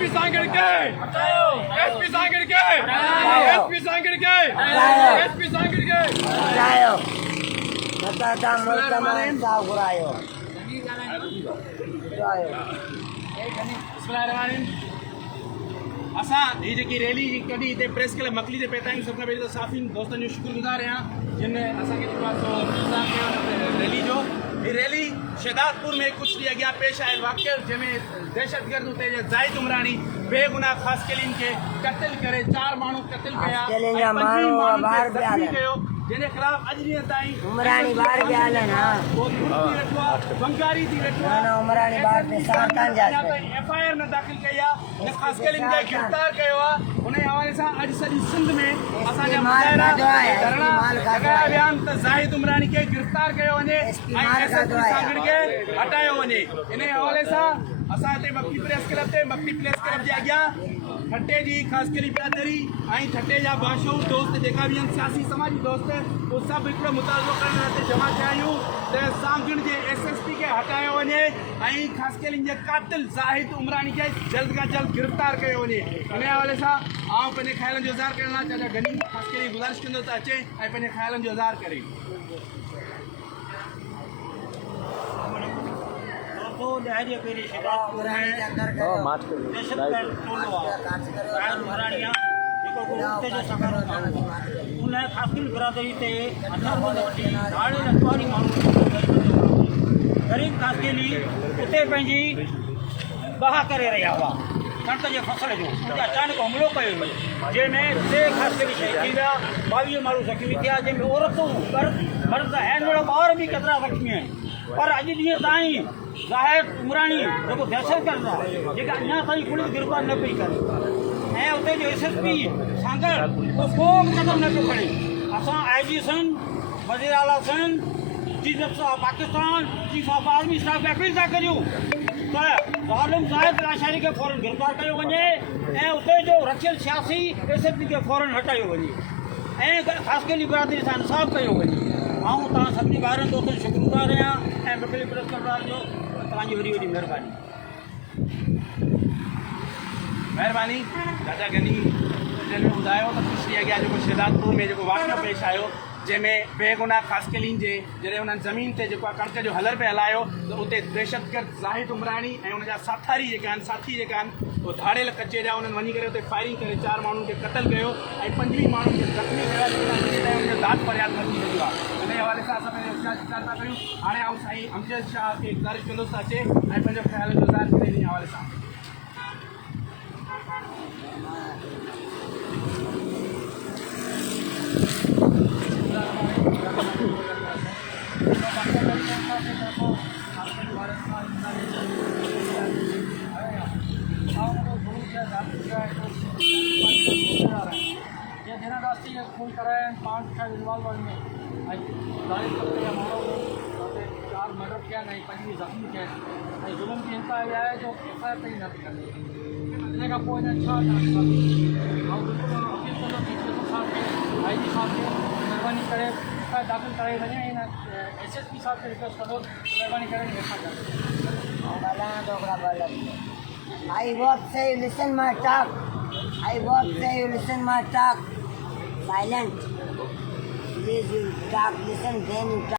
SP Sanghar के SP Sanghar के SP Sanghar के एसपी सांगड़ के हटायो बताता मुल्क में साफ करायो असां ही जेकी रैली कढी हिते प्रेस क्लब मकली जे पैता आहियूं सभिनी खां पहिरीं त साफ़िन दोस्तनि जो शुक्रगुज़ार आहियां जिन असांखे जेको आहे सो इंतज़ाम कयो रैली जो। ही रैली शहदादपुर में कुछ ॾींहं अॻियां पेश आयल वाक़ियो जंहिंमें दहशतगर्द उते ज़ाहिद उमरानी बेगुनाह ख़ासकेलिन खे क़त्ल करे 4 माण्हू क़त्ल कया ऐं 25 माण्हुनि खे ज़ख़्मी कयो जिन खिलाफ़ अॼु ॾींहं ताईं उमरानी बाहर गया है ना बंगारी थी वेठो ना उमरानी बाहर पे सावधान जाते एफआईआर न दाख़िल कई आहे न ख़ासकेलिन खे गिरफ़्तार कयो आहे उन हवाले सां अॼु सॼी सिंध में असांजा मुज़ाहिरा धरणा लॻाया विया आहिनि त ज़ाहिद उमरानी खे गिरफ़्तार कयो वञे ऐं एसपी सांगड़ खे हटायो वञे। इन हवाले सां असां हिते मक्की प्रेस क्लब जे अॻियां ठटे जी ख़ासकरी बिरादरी ऐं ठटे जा बाशूर दोस्त जेका बि आहिनि सियासी समाजी दोस्त उहे सभु हिकिड़ो मुतालबो करण लाइ जमा थिया आहियूं त सांगड़ जे एसएसपी खे हटायो वञे ऐं ख़ासकरी जे कातिल ज़ाहिद उमरानी खे जल्द खां जल्द गिरफ़्तार कयो वञे। इन हवाले सां आउं पंहिंजे ख़्यालनि जो इज़हार करण लाइ चाचा गनी ख़ासकरी गुज़ारिश कंदो त अचे ऐं पंहिंजे ख़्यालनि जो इज़हार करे। गरीब ख़ासकेली उते पंहिंजी बहा करे रहिया हुआ कणिक जे फसल जो अचानक हमलो कयो वियो जंहिंमें 2 ख़ासकेली शहीद थी विया 22 माण्हू ज़ख़्मी थिया जंहिंमें औरतूं मर्द ऐं ॿार बि केतिरा ज़ख़्मी आहिनि। पर अॼु ॾींहं ताईं ज़ाहिद उमरानी जेको दहशतगर्द आहे जेका अञा ताईं पुलिस गिरफ़्तार न पई करे ऐं उते जो एसएसपी सांगड़ उहो को बि क़दम न पियो खणे। असां आईजी सन वज़ीर आला सन chief of Pakistan chief of army staff खे अपील था करियूं त ज़ालिम ज़ाहिद लाशारी खे फ़ौरन गिरफ़्तार कयो वञे ऐं उते जो रखियल सियासी एसएसपी खे फ़ौरन हटायो वञे ऐं ख़ासकेली बिरादरी सां इंसाफ़ कयो वञे। ऐं तव्हां सभिनी ॿारनि दोस्तनि जो शुक्रगुज़ार आहियां ऐं मकली प्रेस क्लब जो तव्हांजी वॾी वॾी महिरबानी चाचा गनी जंहिं ॿुधायो त कुझु ॾींहं अॻियां जेको शहदादपुर में जेको वाक़ियो पेश आयो जंहिंमें बेगुनाह ख़ासकेलिन जे जॾहिं उन्हनि ज़मीन ते जेको आहे कणिक जो हलर पे हलायो त उते दहशतगर्द ज़ाहिद उमरानी ऐं उनजा साथी जेका आहिनि उहे धाड़ियल कचे जा उन्हनि वञी करे उते फायरिंग करे 4 माण्हुनि खे क़त्ल कयो ऐं 25 माण्हुनि खे ज़ख़्मी कया उनजो दाद फरियाद न थी सघियो आहे। इन हवाले सां असां पंहिंजे विचार था करियूं। हाणे आउं साईं अमजद शाह खे गुज़ारिश कंदुसि त अचे ऐं पंहिंजो ख़्याल जो इज़हार करे इन हवाले सां। खून कराया 5 शायद इन्वॉल्व में 4 मर्डर किया नहीं 25 ज़ख़्मी किया ऐं ज़ुल्म की इंतहा इहा आहे जो एफआईआर ताईं न थी करे इन खां पोइ हिन छा बिल्कुलु अपील कंदो कि साहब खे आईजी साहब खे महिरबानी करे एफआईआर दाख़िल कराई वञे हिन एसएसपी साहब खे रिक्वेस्ट कंदो महिरबानी करे I won't say you listen my talk. I won't say you listen my talk. Silent. Please you talk, listen, then you talk.